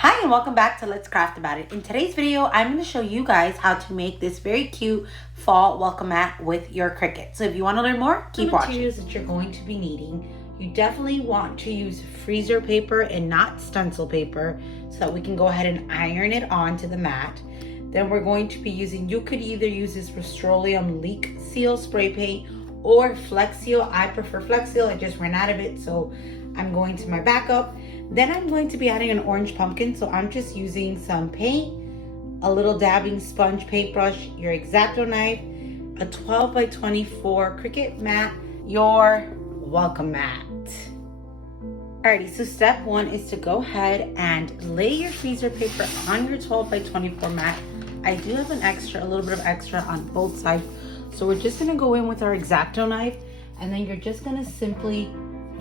Hi and welcome back to Let's Craft About It. In today's video, I'm going to show you guys how to make this very cute fall welcome mat with your Cricut. So if you want to learn more, keep watching. The materials that you're going to be needing, you definitely want to use freezer paper and not stencil paper so that we can go ahead and iron it onto the mat. Then we're going to be using, you could either use this Rust-Oleum Leak Seal spray paint or Flex Seal. I prefer Flex Seal, I just ran out of it, so I'm going to my backup. Then I'm going to be adding an orange pumpkin, so I'm just using some paint, a little dabbing sponge paintbrush, your X-Acto knife, a 12 by 24 Cricut mat, your welcome mat. Alrighty, so step one is to go ahead and lay your freezer paper on your 12 by 24 mat. I do have a little bit of extra on both sides. So we're just gonna go in with our X-Acto knife, and then you're just gonna simply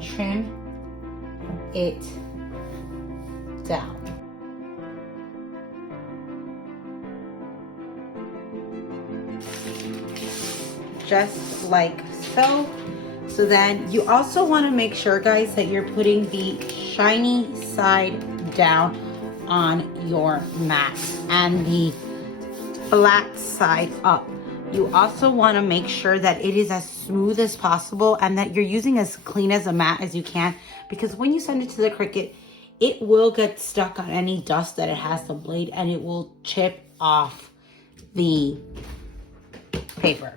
trim it down. Just like so. So then you also want to make sure, guys, that you're putting the shiny side down on your mat and the flat side up. You also want to make sure that it is as smooth as possible and that you're using as clean as a mat as you can, because when you send it to the Cricut, it will get stuck on any dust that it has the blade and it will chip off the paper.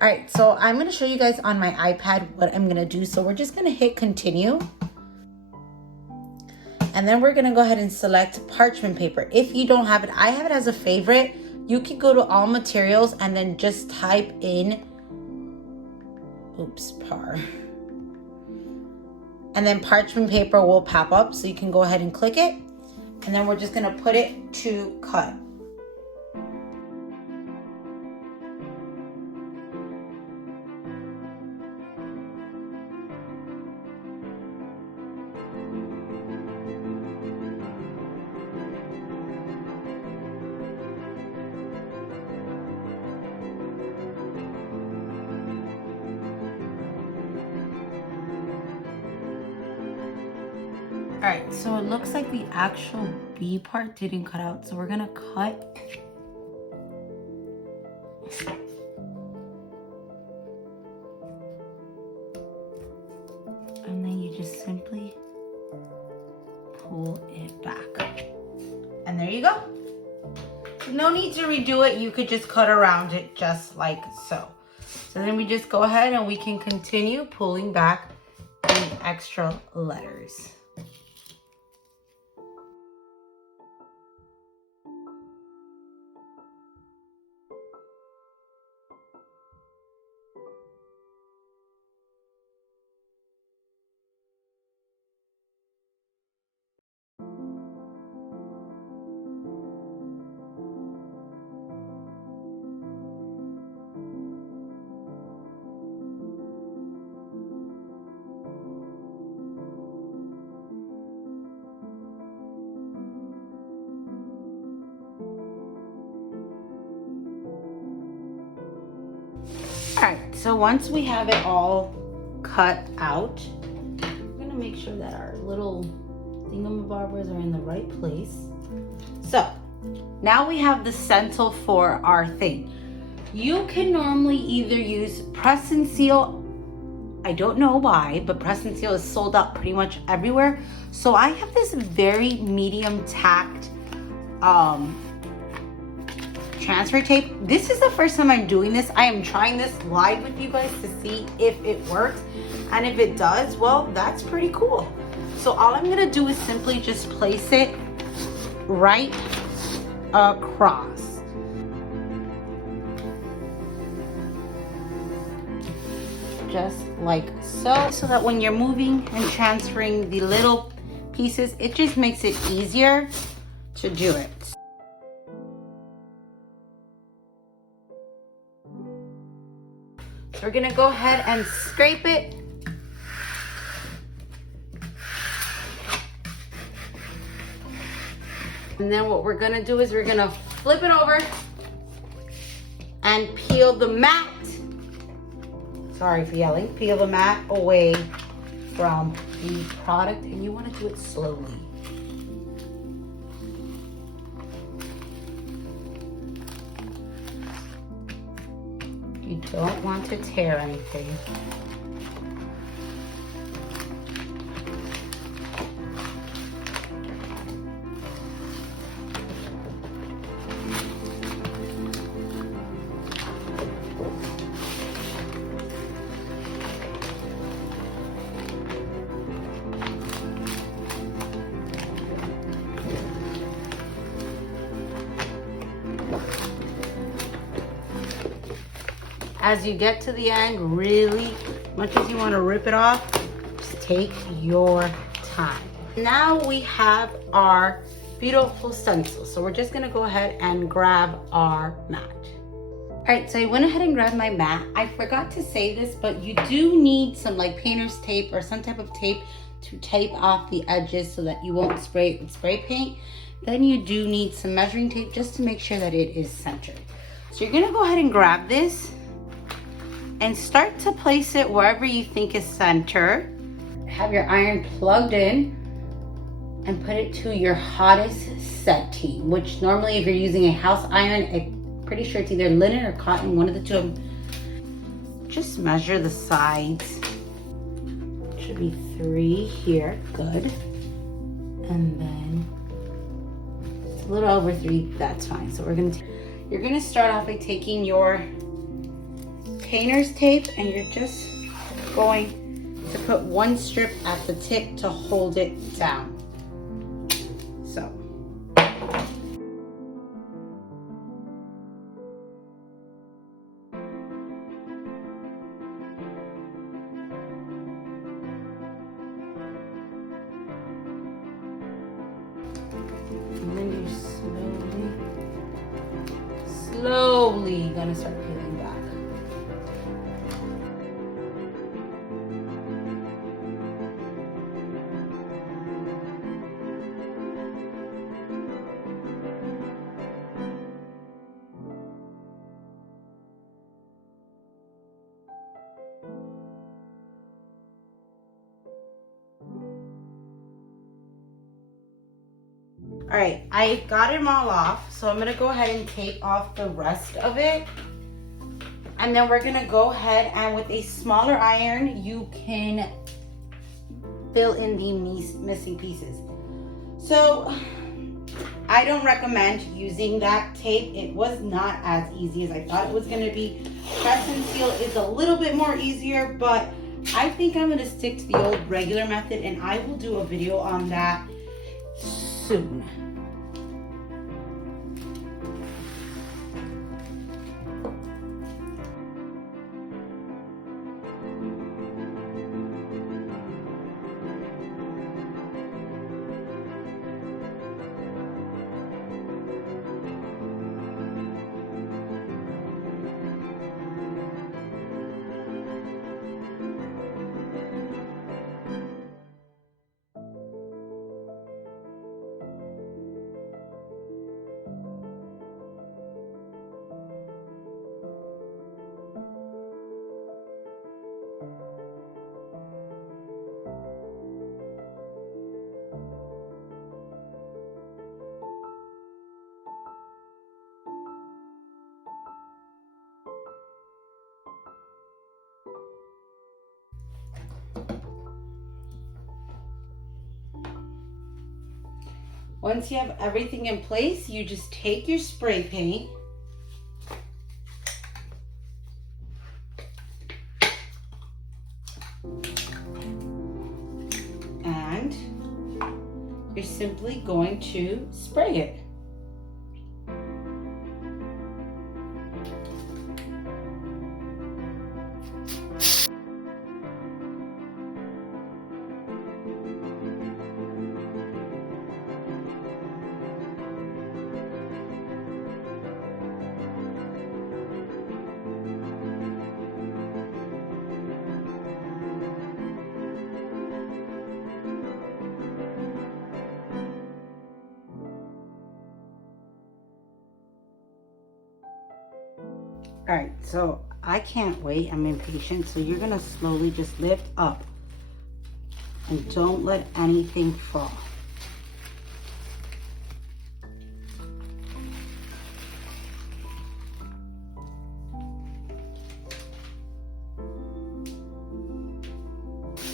All right, so I'm going to show you guys on my iPad what I'm going to do. So we're just going to hit continue. And then we're going to go ahead and select parchment paper. If you don't have it, I have it as a favorite. You can go to all materials and then just type in, par. And then parchment paper will pop up, so you can go ahead and click it. And then we're just gonna put it to cut. All right, so it looks like the actual B part didn't cut out, so we're gonna cut. And then you just simply pull it back. And there you go. So no need to redo it, you could just cut around it just like so. So then we just go ahead and we can continue pulling back the extra letters. All right, so once we have it all cut out, we're gonna make sure that our little thingamabobbers are in the right place. So now we have the stencil for our thing. You can normally either use press and seal. I don't know why, but press and seal is sold out pretty much everywhere. So I have this very medium tacked transfer tape. This is the first time I'm doing this. I am trying this live with you guys to see if it works. And if it does, well, that's pretty cool. So all I'm gonna do is simply just place it right across. Just like so. So that when you're moving and transferring the little pieces, it just makes it easier to do it. We're gonna go ahead and scrape it. And then what we're gonna do is we're gonna flip it over and peel the mat. Sorry for yelling. Peel the mat away from the product, and you wanna do it slowly. You don't want to tear anything. As you get to the end, really, much as you want to rip it off, just take your time. Now we have our beautiful stencil. So we're just gonna go ahead and grab our mat. All right, so I went ahead and grabbed my mat. I forgot to say this, but you do need some like painter's tape or some type of tape to tape off the edges so that you won't spray it with spray paint. Then you do need some measuring tape just to make sure that it is centered. So you're gonna go ahead and grab this and start to place it wherever you think is center. Have your iron plugged in and put it to your hottest setting, which normally if you're using a house iron, I'm pretty sure it's either linen or cotton, one of the two. Just measure the sides. Should be 3 here, good. And then it's a little over 3, that's fine. So you're gonna start off by taking your painter's tape and you're just going to put 1 strip at the tip to hold it down. So. And then you're slowly gonna start peeling back. All right, I got them all off, so I'm gonna go ahead and take off the rest of it. And then we're gonna go ahead and with a smaller iron, you can fill in the missing pieces. So I don't recommend using that tape. It was not as easy as I thought it was gonna be. Press and seal is a little bit more easier, but I think I'm gonna stick to the old regular method and I will do a video on that soon. Once you have everything in place, you just take your spray paint and you're simply going to spray it. All right, so I can't wait, I'm impatient. So you're gonna slowly just lift up and don't let anything fall.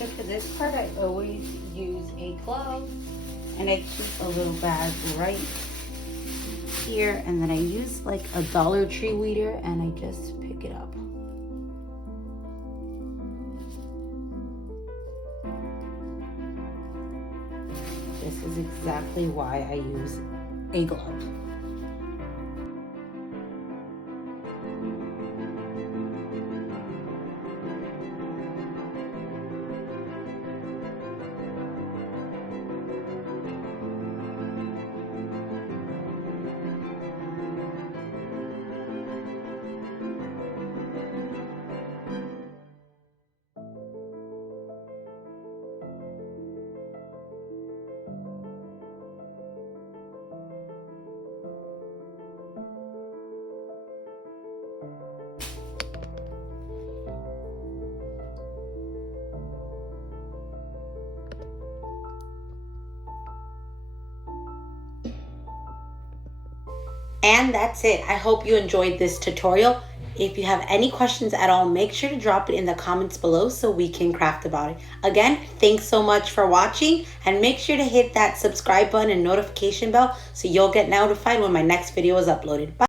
So for this part, I always use a glove, and I keep a little bag right here, and then I use like a Dollar Tree weeder, and I just pick it up. This is exactly why I use a glove. And that's it. I hope you enjoyed this tutorial. If you have any questions at all, make sure to drop it in the comments below so we can craft about it. Again, thanks so much for watching, and make sure to hit that subscribe button and notification bell so you'll get notified when my next video is uploaded. Bye.